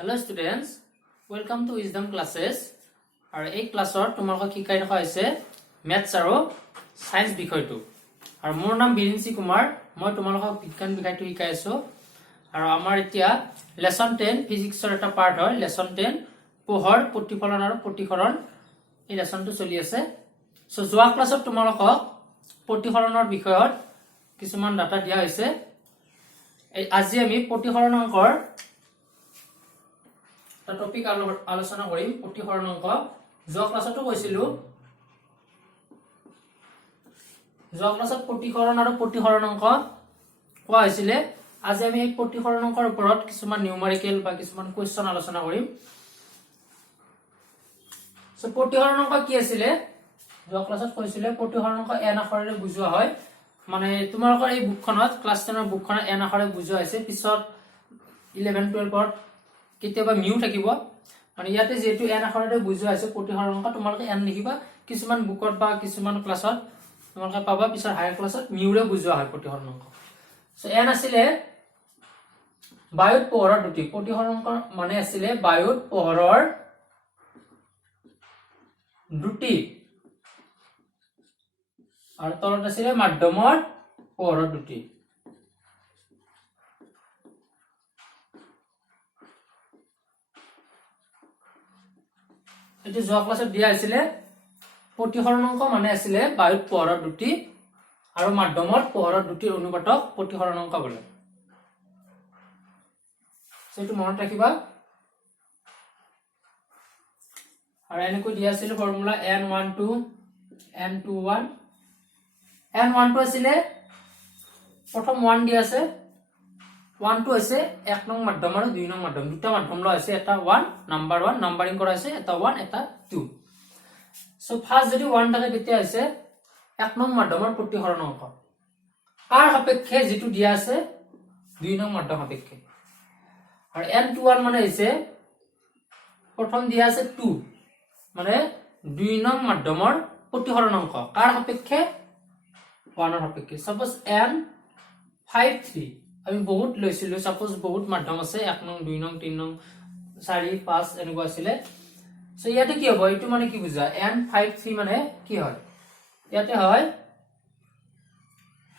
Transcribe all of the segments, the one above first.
Hello students, welcome to Wisdom classes. আৰু এই ক্লাছত তোমালোকক শিকাই থকা হৈছে ম্যাথছ আৰু সায়েন্স বিষয়টো। আৰু মোৰ নাম বিৰিঞ্চি কুমাৰ, মই তোমালোকক বিজ্ঞান বিষয়টো শিকাই আছো। আৰু আমাৰ এতিয়া লেসন 10 ফিজিক্সৰ এটা পাৰ্ট হয়, লেসন 10 পোহৰ প্ৰতিফলন আৰু প্ৰতিসৰণ। এই লেসনটো চলি আছে। সো যোৱা ক্লাছত তোমালোকক প্ৰতিসৰণৰ বিষয়ত কিছুমান ডাটা দিয়া হৈছে। আজি আমি প্ৰতিসৰণ অংকৰ টপিক আলোচনা কৰিম। প্ৰতিসৰণ অংক যোৱা ক্লাছতো কৈছিলো, যোৱা ক্লাছত প্ৰতিসৰণ আৰু প্ৰতিসৰণ অংক কোৱা হৈছিলে। আজি আমি এই প্ৰতিসৰণ অংকৰ ওপৰত কিছুমান নিউমাৰিকেল বা কিছুমান কুৱেশ্যন আলোচনা কৰিম। সো প্ৰতিসৰণ অংক কি আছিল? যোৱা ক্লাছত কৈছিলে প্ৰতিসৰণ অংক n আখৰেৰে বুজোৱা হয়। মানে তোমালোকৰ এই বুকখনত ক্লাছ 10 ৰ বুকখনত n আখৰে বুজোৱা হৈছে, পিছত 11 12ত কেতিয়াবা মিউ থাকিব। মানে ইয়াতে যেটো n আখৰেৰে বুজোৱা হৈছে প্ৰতিসৰণ অংক, তোমালোকে n লিখিবা। কিছুমান বুকত বা কিছুমান ক্লাছত তোমালোকে পাবা পিছত হায়াৰ ক্লাছত মিউৰে বুজোৱা হয় প্ৰতিসৰণ অংক। সো n আছিলে বায়ুত পোহৰৰ দুটি। প্ৰতিসৰণ অংক মানে আছিলে বায়ুত পোহৰৰ দুটি, আৰু তলত আছিলে মাধ্যমৰ পোহৰৰ দুটি। এটো যোৱা ক্লাছত দিয়া হৈছিলে প্ৰতিসৰণ অংক মানে আছিলে বায়ুত পোহৰৰ দুটি আৰু মাধ্যমৰ পোহৰৰ দুটিৰ অনুপাতক প্ৰতিসৰণ অংক বোলে। সেইটো মনত ৰাখিবা। আৰু এনেকৈ দিয়া আছিল ফৰ্মুলা n12 n21 n12 আছিলে প্ৰথম 1 দিয়া আছে, 1 হৈছে 1 নং মাধ্যম আৰু 2 নং মাধ্যম, দুটা মাধ্যম লোৱা আছে। এটা 1 নাম্বাৰ 1 নাম্বাৰিং কৰা আছে, এটা 1 এটা 2। সো ফাৰ্স্ট যদি 1 থাকে তেতিয়া হৈছে 1 নং মাধ্যমৰ প্ৰতিসৰণ অংক কাৰ সাপেক্ষে যেটো দিয়া আছে 2 নং মাধ্যম সাপেক্ষে। আৰু n21 মানে হৈছে প্ৰথম দিয়া আছে 2, মানে 2 নং মাধ্যমৰ প্ৰতিসৰণ অংক কাৰ সাপেক্ষে 1 ৰ সাপেক্ষে। সাপোজ n53 আমি বহুত লৈছিলো, সাপোজ বহুত মাধ্যম আছে 1 নং 2 নং 3 নং 4 5 এনেকুৱা আছিল। সো ইয়াতে কি হ'ব, এটো মানে কি বুঝা n53 মানে কি হয়, ইয়াতে হয়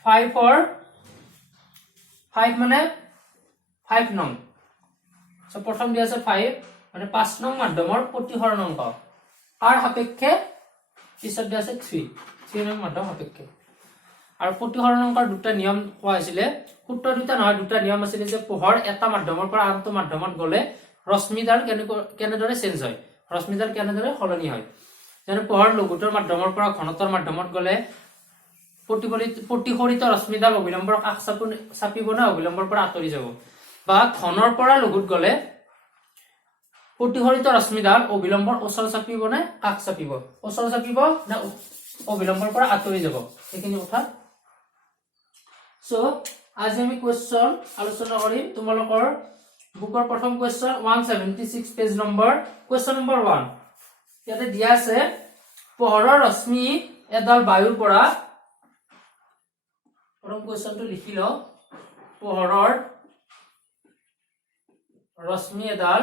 5 মানে 5 নং। সো প্ৰথম দিয়া আছে 5 মানে 5 নং মাধ্যমৰ প্ৰতিসৰণ অংক কাৰ সাপেক্ষে, পিছত দিয়া আছে 3 নং মাধ্যম সাপেক্ষে। আৰু প্ৰতিসৰণ অংকৰ দুটা নিয়ম কোৱা হৈছিলে, সূত্ৰ দুটা নহয় দুটা নিয়ম আছিল যে পোহৰ এটা মাধ্যমৰ পৰা আনটো মাধ্যমত গলে ৰশ্মিডাল কেনেদৰে চেঞ্জ হয়, ৰশ্মিডাল কেনেদৰে সলনি হয়। যেনে পোহৰ লঘুতৰ মাধ্যমৰ পৰা ঘনতৰ মাধ্যমত গলে প্ৰতিফলিত ৰশ্মিডাল অবিলম্বৰ কাষ চাপিব না অবিলম্বৰ পৰা আঁতৰি যাব, বা ঘনৰ পৰা লঘুত গলে প্ৰতিফলিত ৰশ্মিডাল অবিলম্বৰ ওচৰ চাপিব নে কাষ চাপিব, ওচৰ চাপিব না অবিলম্বৰ পৰা আঁতৰি যাব, এইখিনি কথা। সো আজি আমি কোৱেশ্চন আলোচনা কৰিম। তোমালোকৰ বুকৰ প্ৰথম question 176 page number, question number 1 ইয়াতে দিয়া আছে পোহৰৰ ৰশ্মি এডাল বায়ুৰ পৰা, প্ৰথম কোৱেশ্চনটো লিখি লও, পোহৰৰ ৰশ্মি এডাল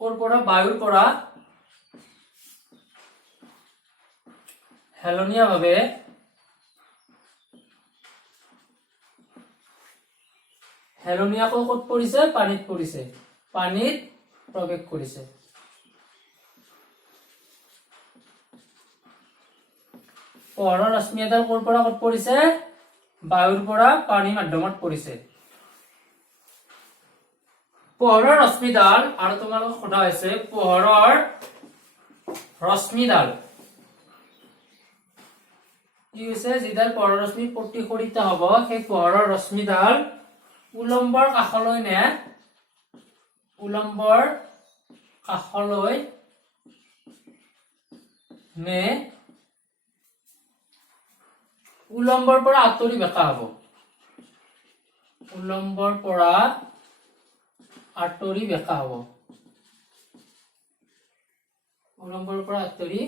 কৰ পৰা, বায়ুৰ পৰা হেলনীয়া ভাবে হেলনীয়াকৈ ক'ত পৰিছে, পানীত পৰিছে, পানীত প্ৰৱেশ কৰিছে। পোহৰৰ ৰশ্মি এডাল কৰ পৰা ক'ত পৰিছে, বায়ুৰ পৰা পানী মাধ্যমত পৰিছে। পোহৰৰ ৰশ্মিডাল, আৰু তোমালোকক সোধা হৈছে পোহৰৰ ৰশ্মিডাল কি হৈছে, যিডাল পোহৰৰ ৰশ্মি প্ৰতিফলিত হ'ব সেই পোহৰৰ ৰশ্মিডাল উলম্বৰ কাষলৈ নে, উলম্বৰ কাষলৈ নে উলম্বৰ পৰা আঁতৰি বেকা হ'ব, উলম্বৰ পৰা আঁতৰি বেকা হ'ব, উলম্বৰ পৰা আঁতৰি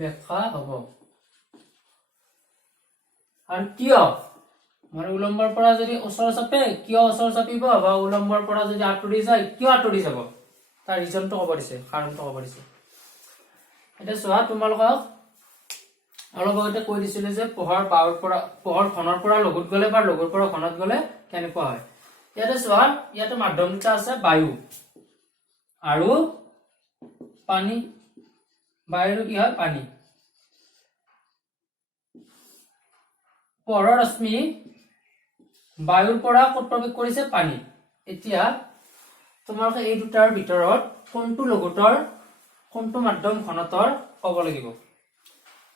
বেকা হ'ব। আৰু কিয় মানে উলম্বৰ পৰা যদি ওচৰ চাপে কিয় ওচৰ চাপিব বা উলম্বৰ পৰা যদি আঁতৰি যায় কিয় আঁতৰি যাব তাৰ ৰিজনটো ক'ব দিছে কাৰণটো ক'ব দিছে এটা চোৱা তোমালোকক অলপ আগতে কৈ দিছিলে যে পোহৰ বায়ুৰ পৰা পোহৰ ঘনৰ পৰা লঘুত গলে বা লঘুৰ পৰা ঘনত গলে কেনেকুৱা হয় ইয়াতে চোৱা ইয়াতে মাধ্যম দুটা আছে বায়ু আৰু পানী বায়ুৰ কি হয় পানী পোহৰৰ ৰশ্মি বায়ুৰ পৰা ক'ত প্ৰৱেশ কৰিছে পানী এতিয়া তোমালোকে এই দুটাৰ ভিতৰত কোনটো লঘুতৰ কোনটো মাধ্যম ঘনতৰ ক'ব লাগিব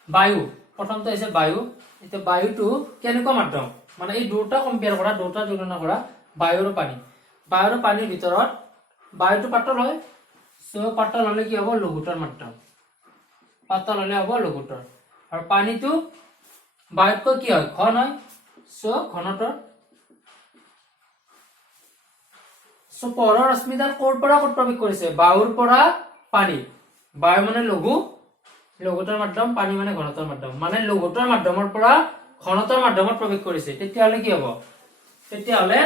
বায়ু প্ৰথমটো হৈছে বায়ু এতিয়া বায়ুটো কেনেকুৱা মাধ্যম মানে এই দুটা কম্পেয়াৰ কৰা দুটা তুলনা কৰা বায়ু আৰু পানীৰ ভিতৰত বায়ুটো পাতল হয় সো পাতল হলে কি হ'ব লঘুতৰ মাধ্যম পাতল হলে হ'ব লঘুতৰ আৰু পানীটো বায়ুতকৈ কি হয় ঘন হয় সো ঘনতৰ সো পোহৰৰ ৰশ্মিডাল ক'ৰ পৰা ক'ত প্ৰৱেশ কৰিছে বায়ুৰ পৰা পানী বায়ু মানে লঘুতৰ মাধ্যম পানী মানে ঘনতৰ মাধ্যম মানে লঘুতৰ মাধ্যমৰ পৰা ঘনতৰ মাধ্যমত প্ৰৱেশ কৰিছে তেতিয়াহলে কি হ'ব তেতিয়াহলে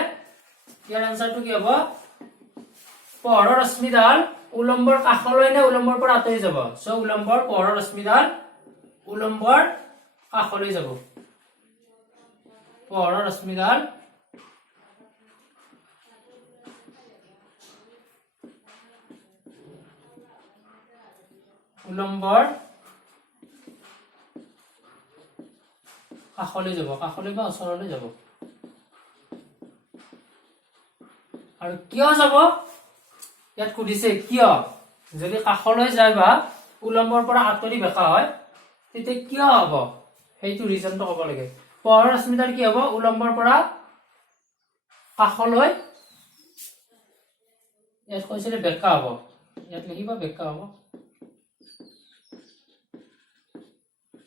ইয়াৰ আনসাৰটো কি হ'ব পোহৰৰ ৰশ্মিডাল উলম্বৰ কাষলৈ নে উলম্বৰ পৰা আঁতৰি যাব সো উলম্বৰ পোহৰৰ ৰশ্মিডাল উলম্বৰ কাষলৈ যাব পোহৰৰ ৰশ্মিডাল উলম্বৰ কাষলৈ যাব কাষলৈ বা ওচৰলৈ যাব আৰু কিয় যাব ইয়াত সুধিছে কিয় যদি কাষলৈ যায় বা উলম্বৰ পৰা আঁতৰি বেকা হয় তেতিয়া কিয় হ'ব সেইটো ৰিজনটো ক'ব লাগে পোহৰৰ ৰশ্মিডাল কি হ'ব উলম্বৰ পৰা কাষলৈ ইয়াত কৈছিলে বেকা হ'ব ইয়াত লিখিবা বেকা হ'ব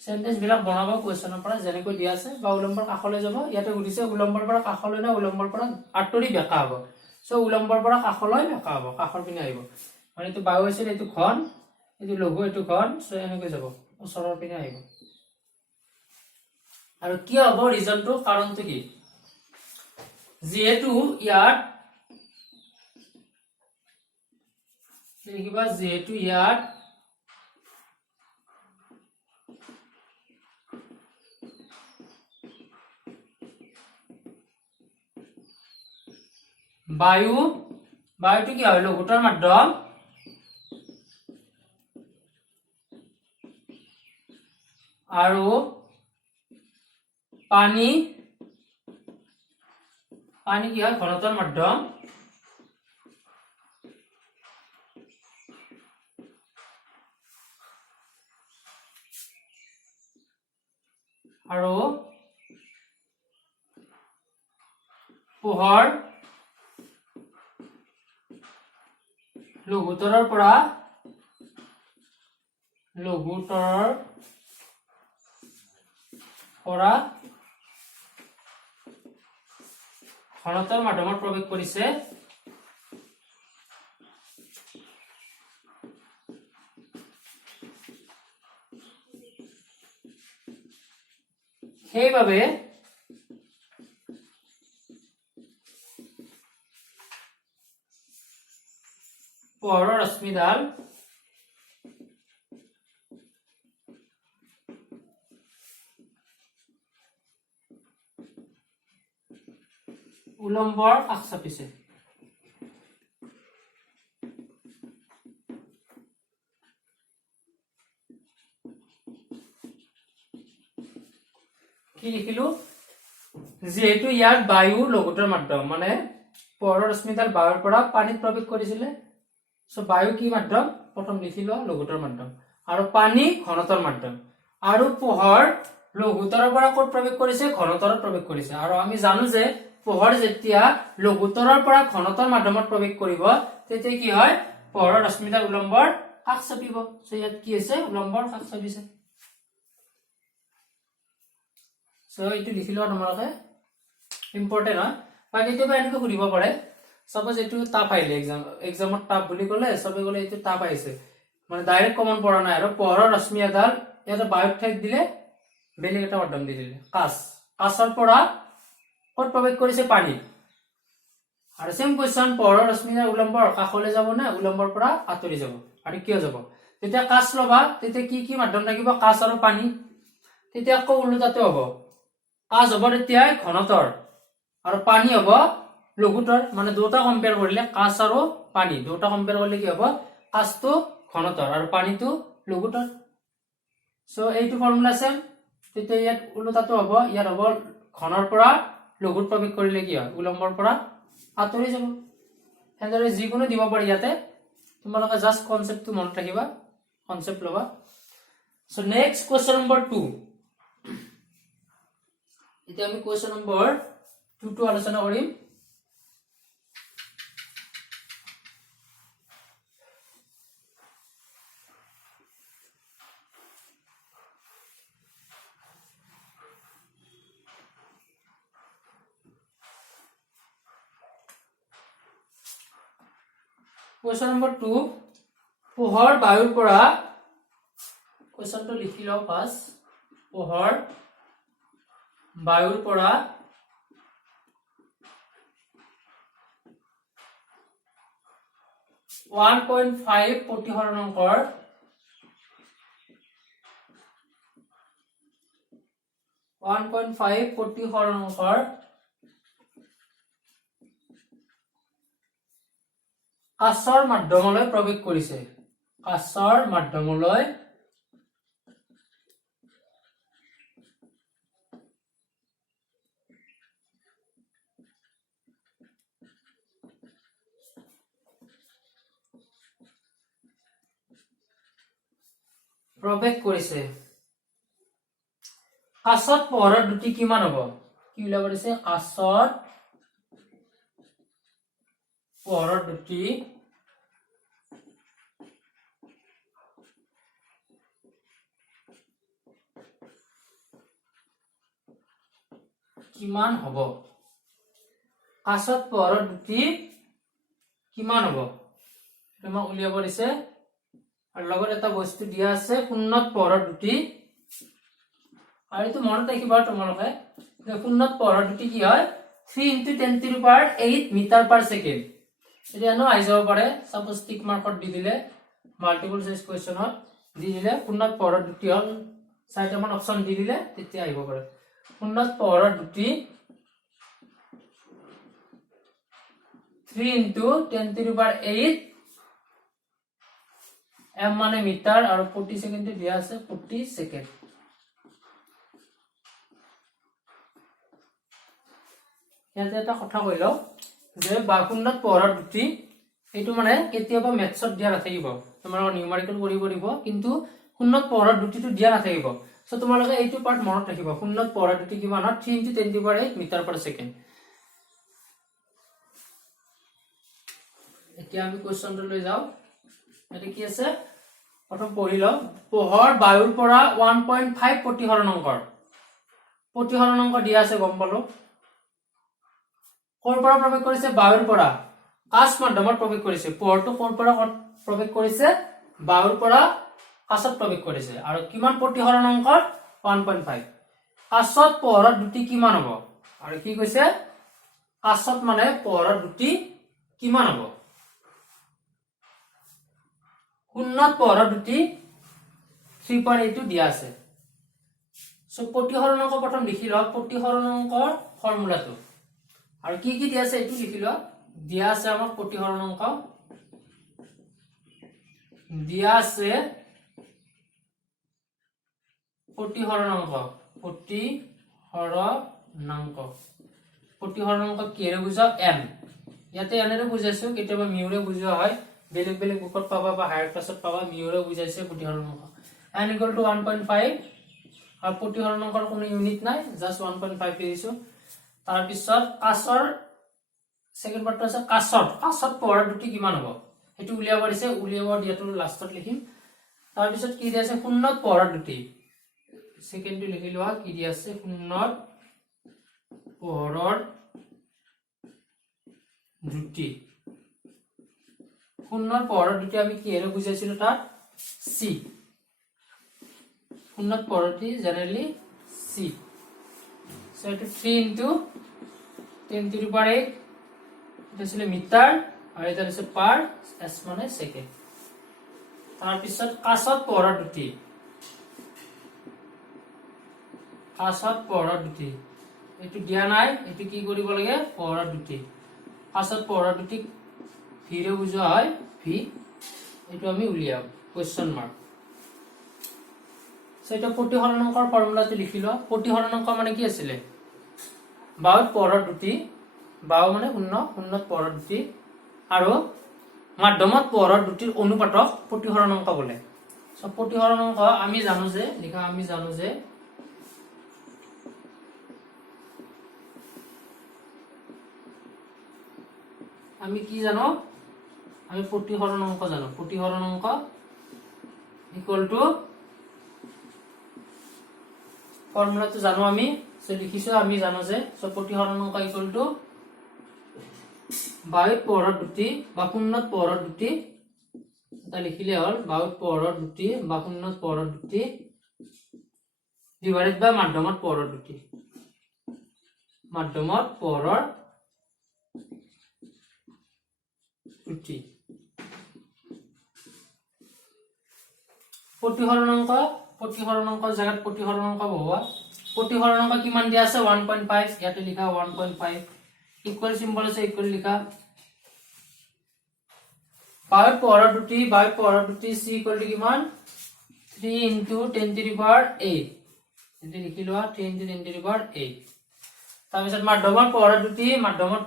সেন্টেন্স বিলাক বনাব কোৱেশ্চনৰ পৰা যেনেকৈ দিয়া আছে বা উলম্বৰ কাষলৈ যাব ইয়াতে সুধিছে উলম্বৰ পৰা কাষলৈ না উলম্বৰ পৰা আঁতৰি বেকা হ'ব সো উলম্বৰ পৰা কাষলৈ বেকা হ'ব কাষৰ পিনে আহিব মানে এইটো বায়ু আছিল এইটো ঘন এইটো লঘু এইটো ঘন সো এনেকৈ যাব ওচৰৰ পিনে আহিব আৰু কি হ'ব ৰিজনটো কাৰণটো কি যেহেতু ইয়াত লিখিবা যেহেতু ইয়াত বায়ুটো কি হয় লঘুতৰ মাধ্যম আৰু পানী কি হয় ঘনতৰ মাধ্যম আৰু পোহৰ লঘুতৰৰ পৰা ঘনতৰ মাধ্যমত প্ৰৱেশ কৰিছে সেইবাবে পোহৰৰ ৰশ্মিডাল উলম্বৰ কাষ চাপিছে কি লিখিলো যেহেতু ইয়াত বায়ু লঘুতৰ মাধ্যম মানে পোহৰৰ ৰশ্মিডাল বায়ুৰ পৰা পানীত প্ৰৱেশ কৰিছিলে সো বায়ু কি মাধ্যম প্ৰথম লিখিলো লঘুতৰ মাধ্যম আৰু পানী ঘনতৰ মাধ্যম আৰু পোহৰ লঘুতৰৰ পৰা ক'ত প্ৰৱেশ কৰিছে ঘনতৰত প্ৰৱেশ কৰিছে আৰু আমি জানো যে পোহৰ যেতিয়া লঘুতৰৰ পৰা ঘনতৰ মাধ্যমত প্ৰৱেশ কৰিব তেতিয়া কি হয় পোহৰৰ ৰশ্মিডাল উলম্বৰ কাষ চাপিব সো ইয়াত কি আছে উলম্বৰ কাষ চাপিছে সো এইটো লিখিলো তোমালোকে ইম্পৰ্টেন্ট হয় বা কেতিয়াবা এনেকৈ সুধিব পাৰে সাপোজ এইটো তাপ আহিলে এক্সামত তাপ বুলি ক'লে সবে ক'লে এইটো তাপ আহিছে মানে ডাইৰেক্ট কমন পৰা নাই আৰু পোহৰৰ ৰশ্মি এডাল ইয়াতে বায়ুত ঠাইত দিলে বেলেগ এটা মাধ্যম দি দিলে কাঁচ কাছৰ পৰা ক'ত প্ৰৱেশ কৰিছে পানী আৰু সেম কোৱেশ্চন পোহৰৰ ৰশ্মিৰ উলম্বৰ কাষলৈ যাব না উলম্বৰ পৰা আঁতৰি যাব আৰু কিয় যাব তেতিয়া কাছ লবা তেতিয়া কি মাধ্যম থাকিব কাছ আৰু পানী তেতিয়া আকৌ উল্টাতে হ'ব কাছ হ'ব তেতিয়া ঘনতৰ আৰু পানী হ'ব লঘুতৰ মানে দুটা কম্পেয়াৰ কৰিলে কাছ আৰু পানী দুটা কম্পেয়াৰ কৰিলে কি হ'ব কাছটো ঘনতৰ আৰু পানীটো লঘুতৰ সো এইটো ফৰ্মুলা সেম তেতিয়া ইয়াত উল্টাটো হ'ব ইয়াত হ'ব ঘনৰ পৰা লঘুত প্ৰৱেশ কৰিলে কি হয় উলম্বৰ পৰা আঁতৰি যাব এনেদৰে যিকোনো দিব পাৰি ইয়াতে তোমালোকে জাস্ট কনসেপ্টটো মনত ৰাখিবা কনসেপ্ট লবা সো নেক্সট কোৱেশ্চন নম্বৰ 2 এতিয়া আমি কোৱেশ্চন নম্বৰ 2 টো আলোচনা কৰিম Question number 2 পোহৰ বায়ুৰ পৰা কোৱেশ্চনটো লিখি লও ফাৰ্স্ট পোহৰ বায়ুৰ পৰা 1.5 প্ৰতিহৰণ অংকৰ 1.5 প্ৰতিহৰণ অংকৰ কাছৰ মাধ্যমলৈ প্ৰৱেশ কৰিছে কাছৰ মাধ্যমলৈ প্ৰৱেশ কৰিছে কাছত পোহৰৰ দ্ৰুতি কিমান হ'ব কি উলাব দিছে কাছত পোহৰৰ দ্ৰুতি কিমান হ'ব কাছত পোহৰৰ দ্ৰুতি কিমান হ'ব তোমাক উলিয়াব দিছে আৰু লগত এটা বস্তু দিয়া আছে উন্নত পোহৰৰ দ্ৰুতি আৰু এটো মনত ৰাখিবা তোমালোকে যে উন্নত পোহৰৰ দ্ৰুতি কি হয় 3 * 10⁸ মিটাৰ পাৰ সেকেন্ড এটা ন আই যাব পাৰে সাপোজ টিক মাৰ্কত দি দিলে মাল্টিপল চয়েস কোৱেশ্চনত দি দিলে উন্নত পোহৰৰ দ্ৰুতি হল চাৰিটামান অপচন দি দিলে তেতিয়া আহিব পাৰে উন্নত পোহৰৰ দ্ৰুতি 3 * 10⁸ m মানে মিটাৰ আৰু প্ৰতি সেকেন্ডে দিয়া আছে প্ৰতি সেকেন্ড ইয়াতে এটা কথা কইলো যে বাকুন্নত পোহৰৰ দ্ৰুতি এইটো মানে কেতিয়াবা মেথছত দিয়া নাথাকিব তোমালোকে নিউমেৰিকেল কৰিব দিব কিন্তু উন্নত পোহৰৰ দ্ৰুতিটো দিয়া নাথাকিব সো তোমালোকে এইটো পাৰ্ট মনত ৰাখিবা উন্নত পোহৰৰ দ্ৰুতি কিমান হয় 3 * 10⁸ মিটাৰ পাৰ সেকেন্ড এতিয়া আমি কোৱেশ্চনটো লৈ যাও এটা কি আছে প্ৰথম পঢ়ি লও পোহৰ বায়ুৰ পৰা 1.5 প্ৰতিহৰণ অংক দিয়া আছে গম পালো কোৰ পৰা প্ৰৱেশ কৰিছে বায়ুৰ পৰা কাছ মাধ্যমত প্ৰৱেশ কৰিছে পোহৰটো কোৰ পৰা প্ৰৱেশ কৰিছে বায়ুৰ পৰা কাছত প্ৰৱেশ কৰিছে আৰু কিমান প্ৰতিহৰণ অংকৰ 1.5 কাছত পোহৰৰ দ্ৰুতি কিমান হ'ব আৰু কি কৈছে কাছত মানে পোহৰৰ দ্ৰুতি কিমান হ'ব উন্নত পোহৰৰ দ্ৰুতি 3.8 দিয়া আছে সো প্ৰতিহৰণ অংক প্ৰথম লিখি লও প্ৰতিহৰণ অংকৰ ফৰ্মুলাটো আৰু কি দিয়া আছে এটো লিখি লও দিয়া আছে আমাক প্ৰতিহৰণ অংক দিয়া আছে প্ৰতিহৰণ অংক কিৰে বুজাও m ইয়াতে এনেৰে বুজাইছো কেতিয়াবা মিউৰে বুজোৱা হয় বেলেগ বেলেগ বুকত পাবা বা হায়াৰ ক্লাছত পাবা মিউৰে বুজাইছে প্ৰতিহৰণ অংক n = 1.5 আৰু প্ৰতিহৰণ অংকৰ কোনো ইউনিট নাই জাস্ট 1.5 দিছো তাৰ পিছত কাছৰ সেকেন্ড পাৰ্টটো আছে কাছত পোহৰৰ দ্ৰুতি কিমান হ'ব এটো উলিয়াব দিছে উলিয়াব দিয়াটো লাষ্টত লিখিম তাৰ পিছত কি দিয়া আছে উন্নত পোহৰৰ দ্ৰুতি সেকেন্ডটো লিখি লোৱা কি দিয়া আছে উন্নত পোহৰৰ দ্ৰুতি আমি কি এৰে বুজাইছিলো তাত c উন্নত পোহৰৰ দ্ৰুতি generally c So it is 3 into 10 to the power 8 এটা ছিল মিটার আর এটা হচ্ছে পার s মানে সেকেন্ড তার পিছত কাছত পহৰ দুটি এটো দিয়া নাই এটো কি কৰিব লাগে পহৰ দুটি কাছত পহৰ দুটি ভিৰে বুজোৱা হয় ভি এটো আমি উলিয়াম কোৱেশ্চন মাৰ্ক সো এটা প্ৰতিহৰণকৰ ফৰ্মুলাটো লিখি ল প্ৰতিহৰণক মানে কি আছিল বাহুত পহৰ দুটি বাহু মানে শূন্য শূন্যত পহৰ দুটি আৰু মাধ্যমত পহৰ দুটিৰ অনুপাতক প্ৰতিহৰণক বোলে সো প্ৰতিহৰণক আমি জানো যে লিখা আমি জানো যে আমি কি জানো আমি প্ৰতিহৰণক জানো প্ৰতিহৰণক ইকুয়াল টু ফৰ্মুলাটো জানো আমি সো লিখিছো আমি জানো যে সো প্ৰতিহৰণক ইকুয়াল টু বাহুত পহৰ দুটি বা শূন্যত পহৰ দুটি এটা লিখিলে হল বাহুত পহৰ দুটি বা শূন্যত পহৰ দুটি ডিভাইডেড বাই মাধ্যমত পহৰ দুটি মাধ্যমত পহৰ দুটি প্ৰতিহৰণক জাগাত প্ৰতিহৰণক বহোৱা প্ৰতিহৰণক কিমান দিয়া আছে 1.5 ইয়াতে লিখা 1.5 ইকুয়াল সিম্বল আছে ইকুয়াল লিখা বাহুত পহৰ দুটি c ইকুয়াল টু কিমান 3 into 10 to the power 8 এতে লিখি লোৱা 3 into 10 to the power 8 তাৰপিছত মাধ্যমত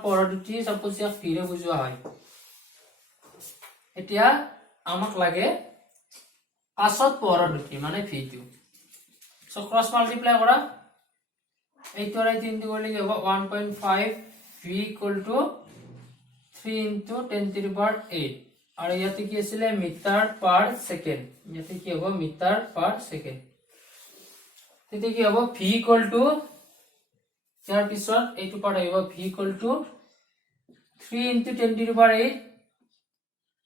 পহৰ দুটি সপোজ ইয়াক ভিৰে বুজোৱা হয় এতিয়া আমাক লাগে কাছত পহৰ দুটি মানে v2 সো ক্ৰস মাল্টিপ্লাই কৰা 8 আৰু 3 দি কৰিলে হ'ব 1.5 v equal to 3 into 10 to the power 8 আৰু ইয়াতে কি আছিল মিটাৰ পাৰ সেকেন্ড ইয়াতে কি হ'ব মিটাৰ পাৰ সেকেন্ড তেতিয়া কি হ'ব v equal to ইয়াৰ পিছত এইটো পাৰ আহিব v equal to 3 into 10 to the power 8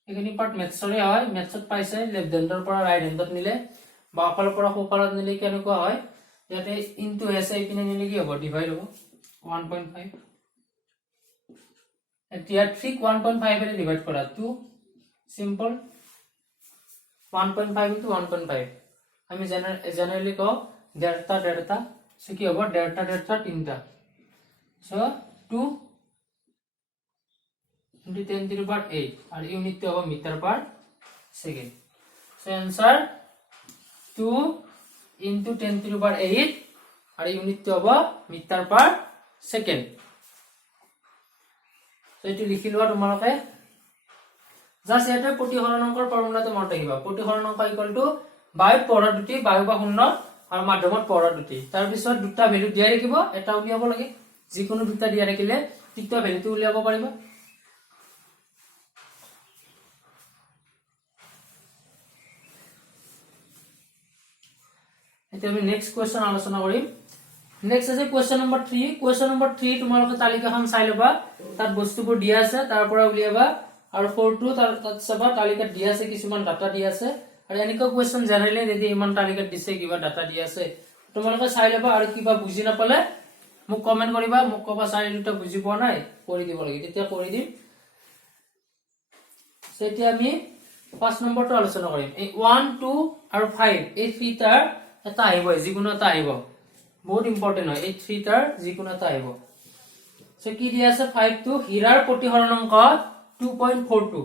এখানে পার্ট মেথছৰে হয় মেথছত পাইছে লেফট হ্যান্ডৰ পৰা ৰাইট হ্যান্ডত নিলে বাওঁফালৰ পৰা সোঁফালত নিলে কেনেকুৱা হয় ইয়াতে ইনটু আছে ইপিনে নিলে কি হ'ব ডিভাইড হ'ব 1.5 এতিয়া 1.5 এৰে ডিভাইড কৰা 2 সিম্পল 1.5 into 1.5 আমি জেনাৰেলি কও ডেল্টা সো কি হ'ব ডেল্টা তিনটা so 2 into 10 to the power 8 और यूनिट तो होगा metre per second so answer 2 into 10 to the power 8 और यूनिट तो होगा मीटर पर सेकंड सो এটো লিখি লোৱা তোমালোকে জাস্ট এটা প্ৰতিহৰণকৰ ফৰ্মুলাটো মনত ৰাখিবা প্ৰতিহৰণক ইকুয়াল টু বাহুত পহৰ দুটি বাহু বা শূন্য আৰু মাধ্যমত পহৰ দুটি তাৰ পিছত দুটা ভ্যালু দিয়া ৰাখিব এটা উলিয়াব লাগে যিকোনো দুটা দিয়া ৰাখিলে তৃতীয় ভ্যালুটো উলিয়াব পাৰিবা এতিয়া আমি নেক্সট কোৱেশ্চন আলোচনা কৰিম নেক্সট আছে কোৱেশ্চন নম্বৰ 3 তোমালোকে তালিকাখন চাই লবা তাত বস্তুবোৰ দিয়া আছে তাৰ পৰা উলিয়াবা আৰু 4 2 তাত চাবা তালিকাত দিয়া আছে কিছুমান ডাটা দিয়া আছে আৰু এনেকুৱা কোৱেশ্চন জেনাৰেলি যদি ইমান তালিকাত দিছে কিবা ডাটা দিয়া আছে তোমালোকে চাই লবা আৰু কিবা বুজি নাপালে মোক কমেন্ট কৰিবা মোক কবা চাই দুটা বুজি পোৱা নাই কৰি দিব লাগে তেতিয়া কৰি দিম সেটি আমি 5 নম্বৰটো আলোচনা কৰিম এই 1 2 আৰু 5 এই থ্ৰিটাৰ এটা আহিব যিকোনো এটা আহিব বহুত ইম্পৰ্টেন্ট হয় এই থ্ৰিটাৰ যিকোনো এটা আহিব সো কি দিয়া আছে 5 টু হীৰাৰ প্ৰতিহৰণক 2.42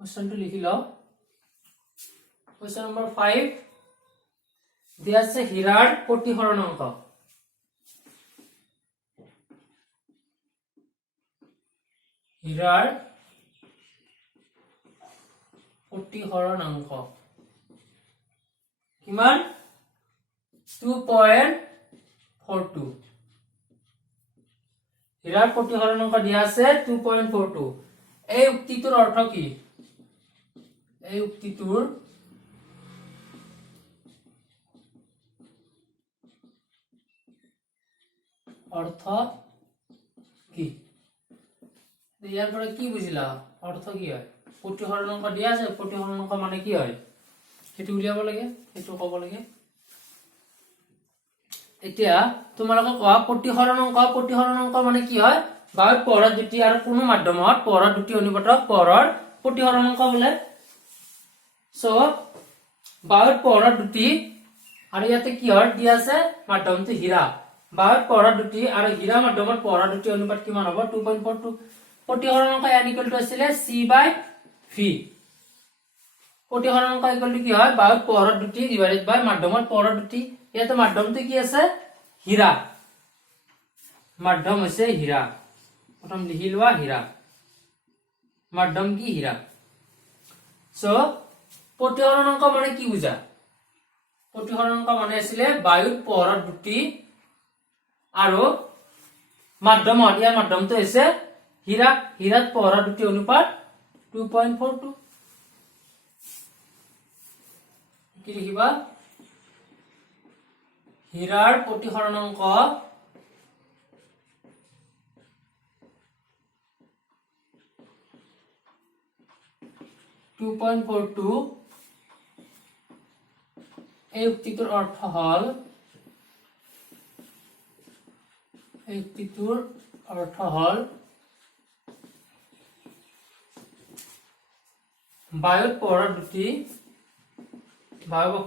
কোৱেশ্চনটো লিখি লও কোৱেশ্চন নম্বৰ 5 দিয়া আছে হীৰাৰ প্ৰতিহৰণক হীৰাৰ প্ৰতিহৰণক কিমান 2.42 হীৰাৰ প্ৰতিহৰণক দিয়া আছে 2.42 এই উক্তিটোৰ অৰ্থ কি এই উক্তিটোৰ অৰ্থ কি ইয়াৰ পৰে কি বুঝিলা অৰ্থ কি হয় প্ৰতিহৰণ অংক দিয়া আছে প্ৰতিহৰণ অংক মানে কি হয় সেইটো উলিয়াব লাগে সেইটো ক'ব লাগে এতিয়া তোমালোকে কোৱা প্ৰতিহৰণ অংক মানে কি হয় বায়ুৰ পৰৰ দুটি আৰু কোনো মাধ্যমত পৰৰ দুটি অনুপাতক পৰৰ প্ৰতিহৰণ অংক বোলে সো বায়ুৰ পৰৰ দুটি আৰু ইয়াতে কি হয় দিয়া আছে মাধ্যমটো হীৰা বায়ুৰ পৰৰ দুটি আৰু হীৰা মাধ্যমৰ পৰৰ দুটি অনুপাত কিমান হ'ব 2.42 প্ৰতিহৰণ অংক n = আছিল c/v প্ৰতিহৰণ অংক = কি হয় বায়ুৰ পৰৰ দুটি ডিভাইডেড বাই মাধ্যমৰ পৰৰ দুটি ইয়াতে মাধ্যমটো কি আছে হীৰা মাধ্যম হৈছে হীৰা প্ৰথম লিখি লোৱা হীৰা মাধ্যম কি হীৰা সো প্ৰতিহৰণ অংক মানে কি বুজা প্ৰতিহৰণ অংক মানে আছিল বায়ুৰ পৰৰ দুটি আৰু মাধ্যমৰ ইয়াৰ মাধ্যমটো হৈছে হীৰা হীৰাত পৰৰ দুটি অনুপাত 2.42 কি লিখিবা হীৰাৰ প্ৰতিহৰণ অংক 2.42 এই উক্তিটোৰ অৰ্থ হল বায়ুৰ পৰৰ দুটি বায়ুৰ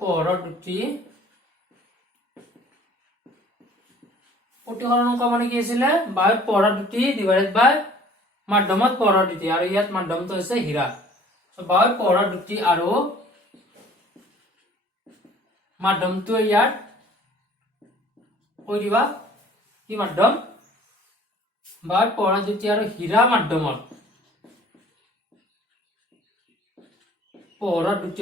পৰৰ দুটি প্ৰতিহৰণ অংক মানে কি আছিল বায়ুৰ পৰৰ দুটি ডিভাইডেড বাই মাধ্যমত পৰৰ দুটি আৰু ইয়াত মাধ্যমটো হৈছে হীৰা সো বায়ুৰ পৰৰ দুটি আৰু মাধ্যমটো ইয়াত কৈ দিবা কি মাধ্যম বায়ুৰ পৰৰ দুটি আৰু হীৰা মাধ্যমত পৰৰ দুটি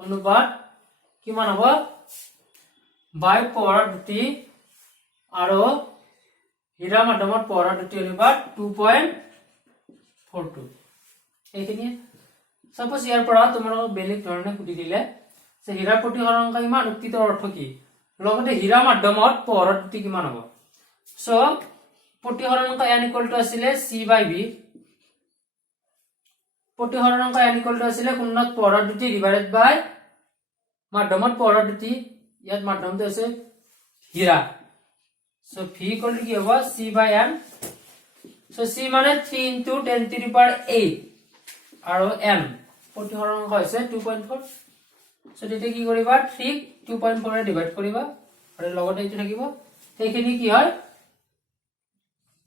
অনুপাত কিমান হ'ব বায়ুৰ পৰৰ দুটি আৰু হীৰা মাধ্যমত পৰৰ দুটি অনুপাত 2.42 এইখিনি সাপোজ ইয়াৰ পৰা তোমালোকক বেলেগ ধৰণে সুধি দিলে যে হীৰাৰ প্ৰতিহৰণ অংক ইমান উক্তিটোৰ অৰ্থ কি লগতে হীৰা মাধ্যমত পৰৰ দুটি কিমান হ'ব সো প্ৰতিহৰণ অংক n = আছিল c/v প্ৰতিহৰণ অংক n = আছিল কোণত পৰৰ দুটি ডিভাইডেড বাই মাধ্যমত পৰৰ দুটি ইয়াত মাধ্যমটো আছে হীৰা সো v = কি হ'ব c/n সো c মানে 3 * 10⁸ আৰু n প্ৰতিহৰণ অংক হৈছে 2.4 সো তেতিয়া কি কৰিবা 3 2.4 এ ডিভাইড কৰিবা আৰু লগতে এইটো থাকিব সেইখিনি কি হয়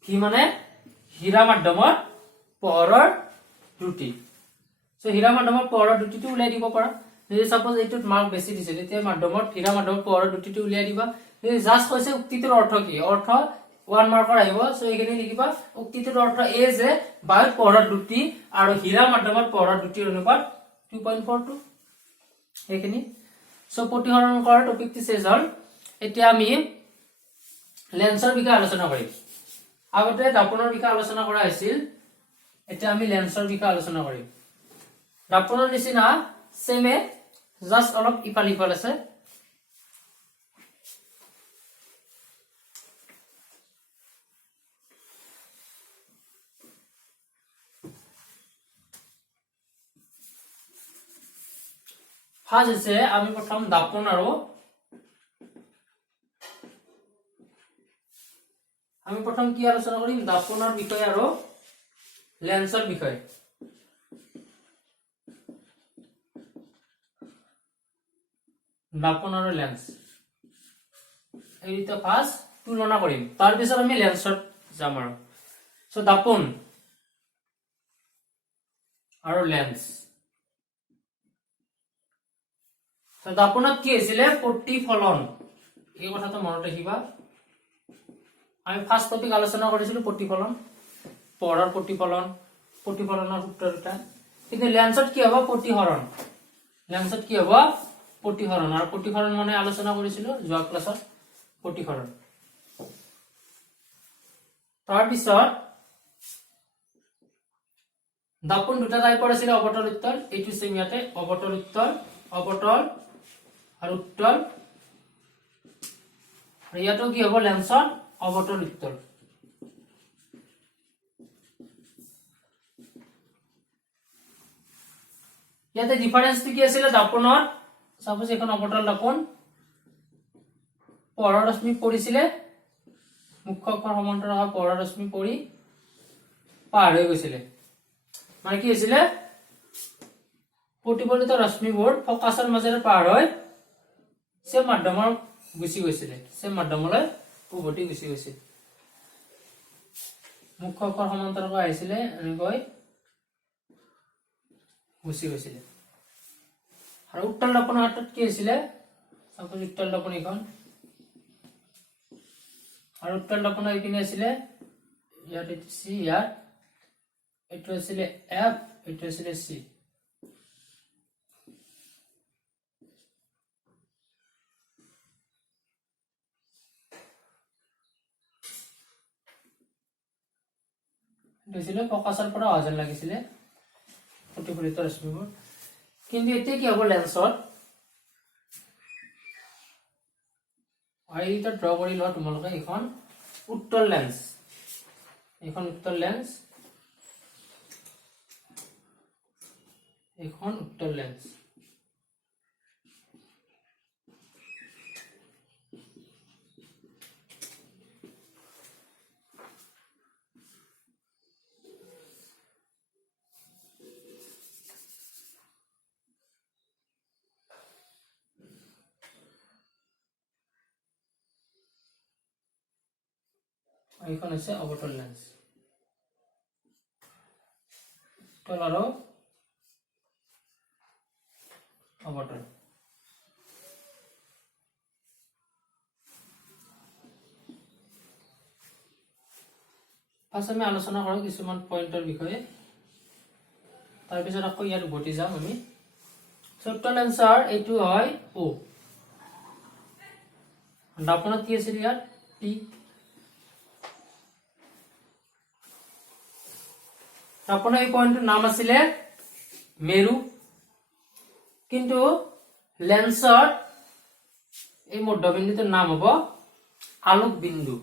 v মানে হীৰা মাধ্যমৰ পৰৰ দুটি সো হীৰা মাধ্যমৰ পৰৰ দুটিটো উলাই দিব পাৰা যদি সাপোজ এইটোত মাৰ্ক বেছি দিছে তেতিয়া মাধ্যমৰ হীৰা মাধ্যমৰ পৰৰ দুটিটো উলাই দিবা এই জাস্ট কৈছে উক্তিটোৰ অৰ্থ কি অৰ্থ 1 মাৰ্কৰ আহিব সো এইখিনি লিখিবা উক্তিটোৰ অৰ্থ এই যে বায়ুৰ পৰৰ দুটি আৰু হীৰা মাধ্যমৰ পৰৰ দুটিৰ অনুপাত 2.42 এইখিনি সো প্ৰতিহৰণ অংকৰ টপিকটো শেষ হ'ল এতিয়া আমি লেন্সৰ বিষয়ে আলোচনা কৰিম আগতে দাপনৰ বিষয়ে আলোচনা কৰা হৈছিল এতিয়া আমি লেন্সৰ বিষয়ে আলোচনা কৰিম দাপনৰ নিচিনা সেমে জাস্ট অলপ ইফাল ইফাল আছে ফাজ আছে আমি প্ৰথম দাপন আৰু আমি প্ৰথম কি আলোচনা কৰিম দাপনৰ বিষয় আৰু লেন্সৰ বিষয় দাপন আৰু লেন্স এই দুটা ফাজ তুলনা কৰিম তাৰ পিছত আমি লেন্সত যাম আৰু সো দাপন আৰু লেন্স তো দাপনত কি হৈছিল প্ৰতিফলন এই কথাটো মনত ৰাখিবা আমি ফাৰ্স্ট টপিক আলোচনা কৰিছিলো প্ৰতিফলন পৰৰ প্ৰতিফলনৰ সূত্ৰ দুটা কিন্তু লেন্সত কি হ'ব প্ৰতিহৰণ লেন্সত কি হ'ব প্ৰতিহৰণ আৰু প্ৰতিহৰণ মানে আলোচনা কৰিছিলো যোৱা ক্লাছত প্ৰতিহৰণ তাৰ পিছত দাপোন দুটা টাইপৰ আছিল অবতল উত্তল এইটো সেম ইয়াতে অবতল উত্তল অবতল আৰু উত্তল আৰু ইয়াতো কি হ'ব লেন্সৰ অবতল উত্তল ইয়াতে ডিফাৰেন্সটো কি আছিল দাপোনৰ সাপোজ এখন অবতল দাপোন পৰৰ ৰশ্মি পৰিছিলে মুখ্য অক্ষৰ সমান্তৰাল থকা পৰৰ ৰশ্মি পৰি পাৰ হৈ গৈছিলে মানে কি হৈছিলে প্ৰতিফলিত ৰশ্মিবোৰ ফকাছৰ মাজেৰে পাৰ হৈ সেম মাধ্যমৰ গুচি গৈছিলে সেম মাধ্যমলৈ উভতি গুচি গৈছিল মুখ্য অক্ষৰ সমান্তৰালকৈ আহিছিলে এনেকৈ গুচি গৈছিলে আৰু উত্তল দাপোনৰ ক্ষেত্ৰত কি হৈছিলে সাপোজ উত্তল দাপোন এখন আৰু উত্তল দাপোনৰ এইপিনে আছিলে ইয়াত সি ইয়াত এইটো আছিলে এফ এইটো আছিলে সি দিছিলে ফকাছৰ পৰা অহা যেন লাগিছিলে প্ৰতিফলিত ৰশ্মিবোৰ কিন্তু এতিয়া কি হ'ব লেন্সত আইটা ড্ৰ কৰি লোৱা তোমালোকে এখন উত্তল লেন্স এখন উত্তল লেন্স এখন উত্তল লেন্স এইখন আছে অবতল লেন্স উত্তল আৰু অবতল ফাৰ্ষ্ট আমি আলোচনা কৰোঁ কিছুমান পইণ্টৰ বিষয়ে তাৰপিছত আকৌ ইয়াত উভতি যাম আমি উত্তল লেন্সৰ এইটো হয় ও দাপোনত কি আছিল ইয়াত টি দাপোনৰ এই পইণ্টৰ নাম আছিলে মেৰু কিন্তু লেন্সৰ এই মধ্যবিন্দুটোৰ নাম হ'ব আলোক বিন্দু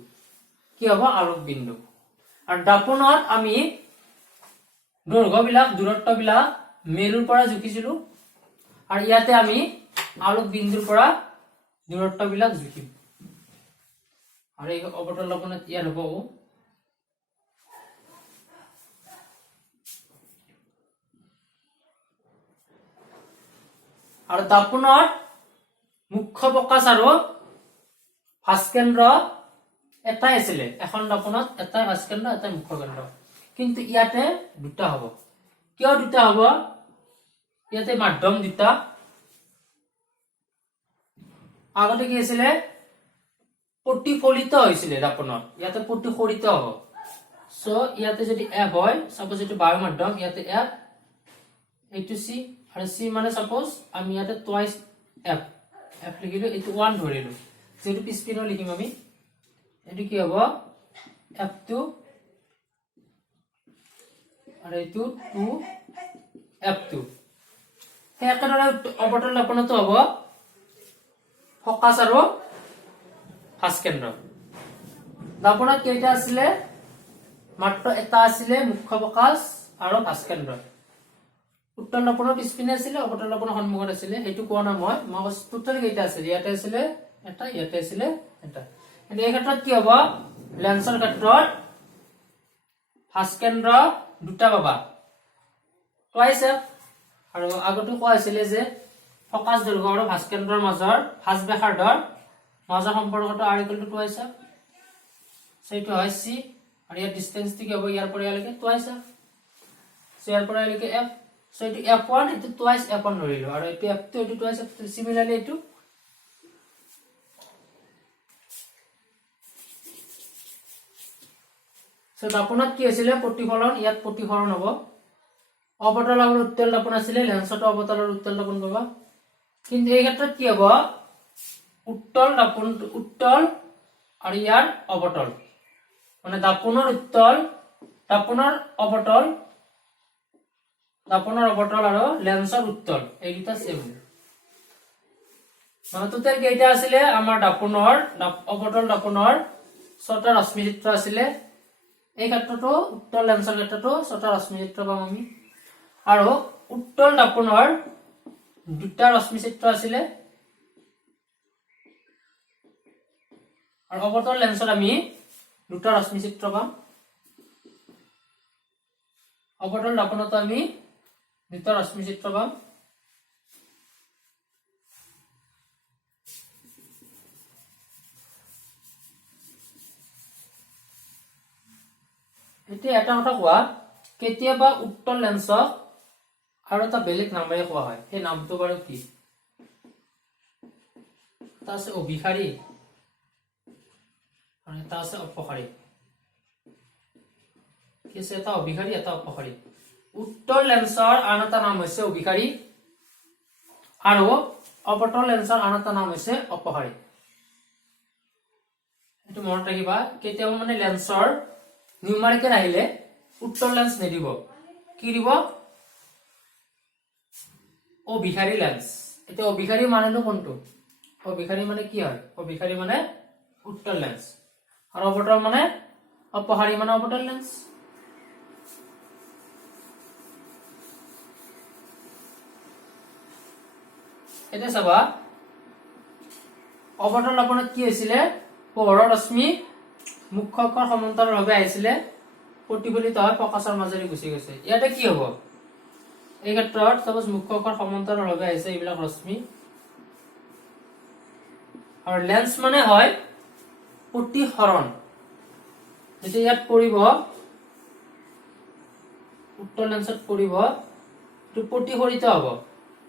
কি হ'ব আলোক বিন্দু আৰু দাপোনত আমি দৈৰ্ঘ্যবিলাক দূৰত্ববিলাক মেৰুৰ পৰা জুখিছিলো আৰু ইয়াতে আমি আলোক বিন্দুৰ পৰা দূৰত্ববিলাক জুখিম আৰু এই অবতল দাপোনত ইয়াত হ'ব আৰু দাপোনৰ মুখ্য ফকাছ আৰু ভাস্কেন্দ্ৰ এটাই আছিলে এখন দাপোনত এটাই ভাস্কেন্দ্ৰ এটাই মুখ্য কেন্দ্ৰ কিন্তু ইয়াতে দুটা হ'ব কিয় দুটা হ'ব ইয়াতে মাধ্যম দুটা আগতে কি আছিলে প্ৰতিফলিত হৈছিলে দাপোনত ইয়াতে প্ৰতিফলিত হ'ব সো ইয়াতে যদি এফ হয় সাপোজ এটো বায়ু মাধ্যম ইয়াতে এফ এইটো সি আৰু সি মানে সাপোজ আমি ইয়াতে টুৱাইস এফ এফ লিখিলো এইটো 1 ধৰিলো যেটো পিছপিনো লিখিম আমি এটো কি হ'ব f2 আৰু এইটো 2 f2 হেকৰে অবতল দাপোনটো হ'ব ফকাছ আৰু ভাস্কেন্দ্ৰ দাপোনত কেইটা আছিলে মাত্ৰ এটা আছিলে মুখ্য ফকাছ আৰু ভাস্কেন্দ্ৰ উত্তল দাপোনৰ পিছপিনে আছিলে অবতল দাপোনৰ সন্মুখত আছিলে হেতু কোৱা না মই টোটাল কেইটা আছিল ইয়াতে আছিলে এটা ইয়াতে আছিলে এটা এনে এই ক্ষেত্ৰত কি হ'ব লেন্সৰ ক্ষেত্ৰত ভাস্কেন্দ্ৰ দুটা পাবা টুৱাইস এফ আৰু আগতে কোৱা আছিল যে ফকাছ দৈৰ্ঘ্য আৰু ভাস্কেন্দ্ৰৰ মাজৰ ভাঁজ ব্যাসাৰ্ধৰ মাজৰ সম্পৰ্কটো r = টুৱাইস এফ সেইটো হয় c আৰু ইয়াৰ ডিসটেন্স কি হ'ব ইয়াৰ পৰা ইয়ালৈকে টুৱাইস এফ সো ইয়াৰ পৰা ইয়ালৈকে f সো এটো f1 এটো টুৱাইস f1 ধৰিলো আৰু এটো f2 এটো টুৱাইস f2 সিমিলাৰলি এটো সো দাপোনত কি আছিল প্ৰতিফলন ইয়াত প্ৰতিফলন হ'ব অবতল আৰু উত্তল দাপোন আছিল লেন্সটো অবতল আৰু উত্তল দাপোন পাবা কিন্তু এই ক্ষেত্ৰত কি হ'ব উত্তল দাপোন উত্তল আৰু ইয়াৰ অবতল মানে দাপোনৰ উত্তল, দাপোনৰ অৱতল, দাপোনৰ অৱতল আৰু লেন্সৰ উত্তল এই দুটা সেম। মানে টোটেল কেইটা আছিলে আমাৰ দাপোনৰ অৱতল দাপোনৰ 6টা ৰশ্মিচিত্ৰ আছিলে। এই ক্ষেত্ৰতো উত্তল লেন্সৰ ক্ষেত্ৰতো 6টা ৰশ্মিচিত্ৰ পাম আমি। আৰু উত্তল দাপোনৰ 2টা ৰশ্মিচিত্ৰ আছিলে আৰু অৱতল লেন্সত আমি 2টা ৰশ্মিচিত্ৰ পাম। অৱতল দাপোনতো আমি 2টা ৰশ্মিচিত্ৰ পাম। এতিয়া এটা কথা কোৱা, কেতিয়াবা উত্তল লেন্সক আৰু এটা বেলেগ নামেৰে কোৱা হয়, সেই নামটো বাৰু কি? এটা আছে অভিসাৰী আৰু এটা আছে অপসাৰী। কি আছে? এটা অভিসাৰী, এটা অপসাৰী। উত্তল লেন্সৰ আন এটা নাম হৈছে অভিসাৰী আৰু অৱতল লেন্সৰ আন এটা নাম হৈছে অপসাৰী। এইটো মনত ৰাখিবা। কেতিয়াবা মানে লেন্সৰ নিউমাৰিকেল আহিলে উত্তল লেন্স নিদিব, কি দিব? অভিসাৰী লেন্স। এতিয়া অভিসাৰী মানেনো কোনটো? অভিসাৰী মানে কি হয়? অভিসাৰী মানে উত্তল লেন্স আৰু অৱতল মানে অপসাৰী মানে অৱতল লেন্স। এতিয়া চাবা, অৱতল দাপোনত কি হৈছিলে? পোহৰৰ ৰশ্মি মুখ্য অক্ষৰ সমান্তৰালভাৱে আহিছিলে, প্ৰতিফলিত হয় ফকাছৰ মাজেৰে গুচি গৈছে। ইয়াতে কি হ'ব? এই ক্ষেত্ৰত সাপোজ মুখ্য অক্ষৰ সমান্তৰালভাৱে আহিছে এইবিলাক ৰশ্মি, আৰু লেন্স মানে হয় প্ৰতিসৰণ। যেতিয়া ইয়াত পৰিব, উত্তল লেন্সত পৰিব, এইটো প্ৰতিসৰিত হ'ব,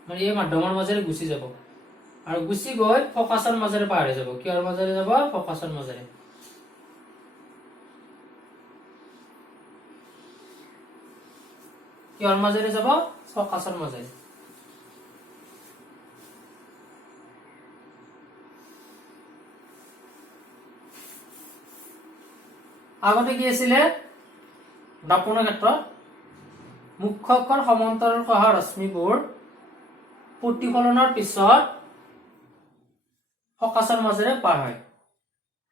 মানে এই মাধ্যমৰ মাজেৰে গুচি যাব আৰু গুচি গৈ ফকাছৰ মাজেৰে পাৰ হৈ যাব। কিহৰ মাজেৰে যাব? ফকাছৰ মাজেৰে। কিহৰ মাজেৰে যাব? ফকাছৰ মাজেৰে। আগতে কি আছিলে? দাপোনৰ ক্ষেত্ৰত মুখ্য অক্ষৰ সমান্তৰালকৈ অহা ৰশ্মিবোৰ প্ৰতিফলনৰ পিছত ফকাছৰ মাজেৰে পাৰ হয়।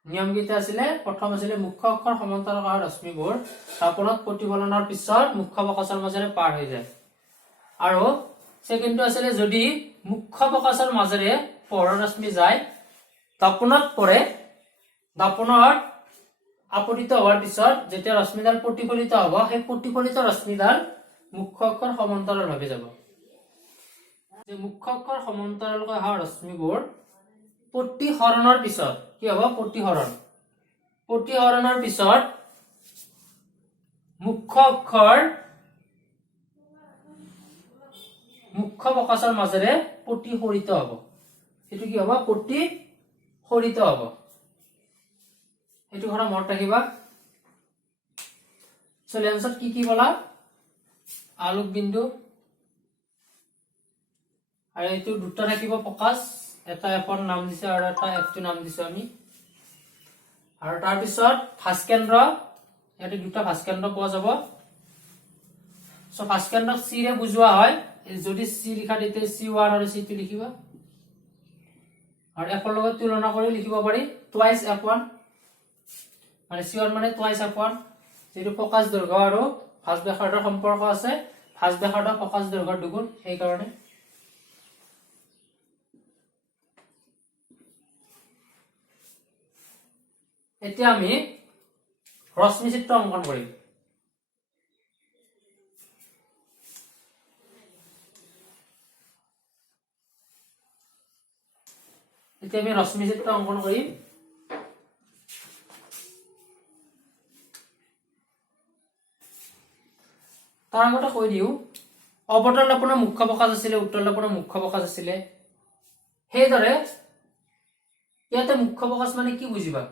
নিয়ম কেইটা আছিলে? প্ৰথম আছিলে মুখ্য অক্ষৰ সমান্তৰালকৈ অহা ৰশ্মিবোৰ দাপোনত প্ৰতিফলনৰ পিছত মুখ্য ফকাছৰ মাজেৰে পাৰ হৈ যায়। আৰু ছেকেণ্ডটো আছিলে যদি মুখ্য ফকাছৰ মাজেৰে পোহৰৰ ৰশ্মি যায়, দাপোনত পৰে, দাপোনৰ আপতিত হোৱাৰ পিছত যেতিয়া ৰশ্মিডাল প্ৰতিফলিত হ'ব, সেই প্ৰতিফলিত ৰশ্মিডাল মুখ্য অক্ষৰ সমান্তৰালভাৱে যাব। মুখ্য অক্ষৰ সমান্তৰালকৈ অহা ৰশ্মিবোৰ প্ৰতিসৰণৰ পিছত কি হ'ব? প্ৰতিসৰণ। প্ৰতিসৰণৰ পিছত মুখ্য অক্ষৰ মুখ্য ফকাছৰ মাজেৰে প্ৰতিসৰিত হ'ব। এইটো কি হ'ব? প্ৰতিসৰিত হ'ব। এইটো কথা মনত ৰাখিবা। লেন্সত কি কি বলা? আলোক বিন্দু, আৰু এইটো দুটা থাকিব ফকাছ, এটা F1 নাম দিছে আৰু এটা F2 নাম দিছো আমি। আৰু তাৰ পিছত ভাস্কেন্দ্ৰ, ইয়াতে দুটা ভাস্কেন্দ্ৰ পোৱা যাব। সো ভাস্কেন্দ্ৰ C ৰে বুজোৱা হয়, যদি C লিখা তেতিয়া C1 আৰু C2 লিখিবা, আৰু F ৰ লগত তুলনা কৰি লিখিব পাৰি টুৱাইছ F1, মানে C1 মানে টুৱাইছ F1। যেটো ফকাছ দৈৰ্ঘ্য আৰু ভাঁজ ব্যাসাৰ্ধৰ সম্পৰ্ক আছে, ভাঁজ ব্যাসাৰ্ধ ফকাছ দৈৰ্ঘ্যৰ দুগুণ, এই কাৰণে। এতিয়া আমি ৰশ্মি চিত্ৰ অংকন কৰিম। এতিয়া আমি ৰশ্মি চিত্ৰ অংকন কৰিম। তাৰ আগতে কৈ দিও, অৱতল দাপোনৰ মুখ্য ফকাছ আছিলে, উত্তল দাপোনৰ মুখ্য ফকাছ আছিলে। সেইদৰে ইয়াতে মুখ্য ফকাছ মানে কি বুজিবা?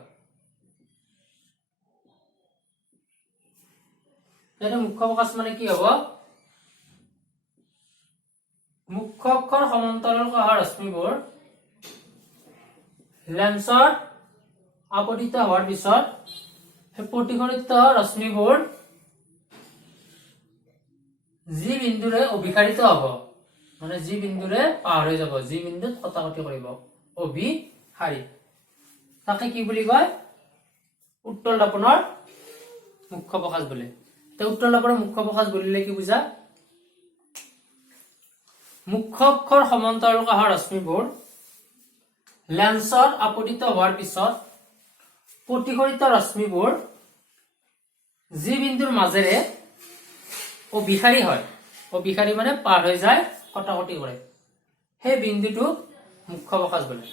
ইয়াতে মুখ্য ফকাছ মানে কি হ'ব? মুখ্য অক্ষৰ সমান্তৰালকৈ অহা ৰশ্মিবোৰ লেন্সত আপতিত হোৱাৰ পিছত সেই প্ৰতিফলিত ৰশ্মিবোৰ যি বিন্দুৰে অভিসাৰিত হ'ব মানে যি বিন্দুৰে পাৰ হৈ যাব যি বিন্দুত কটাকটি কৰিব অভিসাৰী তাকে কি বুলি কয় উত্তল দৰ্পণৰ মুখ্য প্ৰকাশ বোলে তে উত্তল দৰ্পণৰ মুখ্য প্ৰকাশ বুলিলে কি বুজা মুখ্য অক্ষৰ সমান্তৰালকৈ অহা ৰশ্মিবোৰ লেন্সত আপতিত হোৱাৰ পিছত প্ৰতিফলিত ৰশ্মিবোৰ যি বিন্দুৰ মাজেৰে অভিসাৰী হয় অভিসাৰী মানে পাৰ হৈ যায় কটাকটি কৰে সেই বিন্দুটো মুখ্য প্ৰকাশ বোলে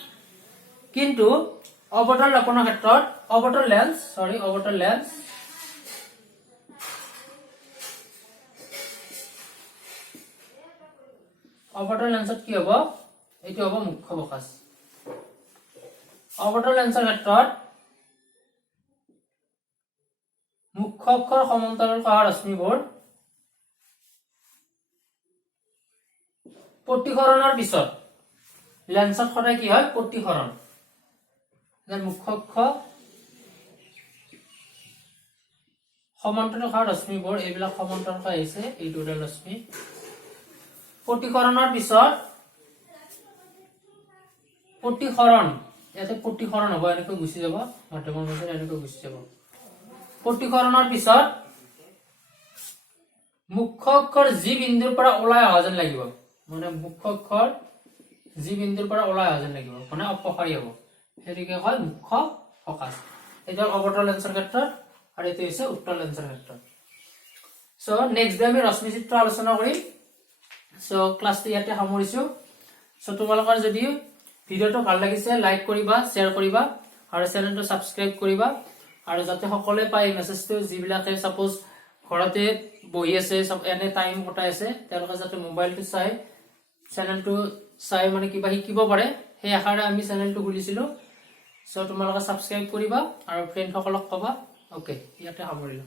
কিন্তু অৱতল দৰ্পণৰ ক্ষেত্ৰত অৱতল লেন্সত কি হ'ব এইটো হ'ব মুখ্য প্ৰকাশ অৱতল লেন্সৰ ক্ষেত্ৰত মুখ্য অক্ষৰ সমান্তৰালকৈ অহা ৰশ্মিবোৰ প্ৰতিসৰণৰ পিছত লেন্সত সদায় কি হয় প্ৰতিসৰণ মুখ্য অক্ষ সমান্তৰালকৈ অহা ৰশ্মিবোৰ এইবিলাক সমান্তৰালকৈ আহিছে এই দুটা ৰশ্মি প্ৰতিসৰণৰ পিছত প্ৰতিসৰণ ইয়াতে প্ৰতিসৰণ হ'ব এনেকৈ গুচি যাব মাধ্যমৰ মাজেৰে এনেকৈ গুচি যাব প্ৰতিসৰণৰ পিছত মুখ্য অক্ষৰ যি বিন্দুৰ পৰা ওলাই অহা যেন লাগিব মানে মুখ্য অক্ষৰ যি বিন্দুৰ পৰা ওলাই অহা যেন লাগিব মানে অপসাৰী হ'ব সেইটোকে কয় মুখ্য প্ৰকাশ এইটো অৱতল লেন্সৰ ক্ষেত্ৰত আৰু এইটো হৈছে উত্তল লেন্সৰ ক্ষেত্ৰত সো নেক্সট ডে আমি ৰশ্মি চিত্ৰ আলোচনা কৰিম সো ক্লাসটো ইয়াতে সামৰিছো সো তোমালোকৰ যদি ভিডিওটো ভাল লাগিছে লাইক কৰিবা শেয়াৰ কৰিবা আৰু চেনেলটো সাবস্ক্ৰাইব কৰিবা আৰু যাতে সকলোৱে পায় মেছেজটো যিবিলাকে সাপোজ ঘৰতে বহি আছে সব এনে টাইম কটাই আছে তেওঁলোকে যাতে মোবাইলটো চাই চেনেলটো চাই মানে কিবা শিকিব পাৰে সেই আশাৰে আমি চেনেলটো খুলিছিলো সো তোমালোকে সাবস্ক্ৰাইব কৰিবা আৰু ফ্ৰেণ্ড সকলক কবা ওকে ইয়াতে সামৰিলো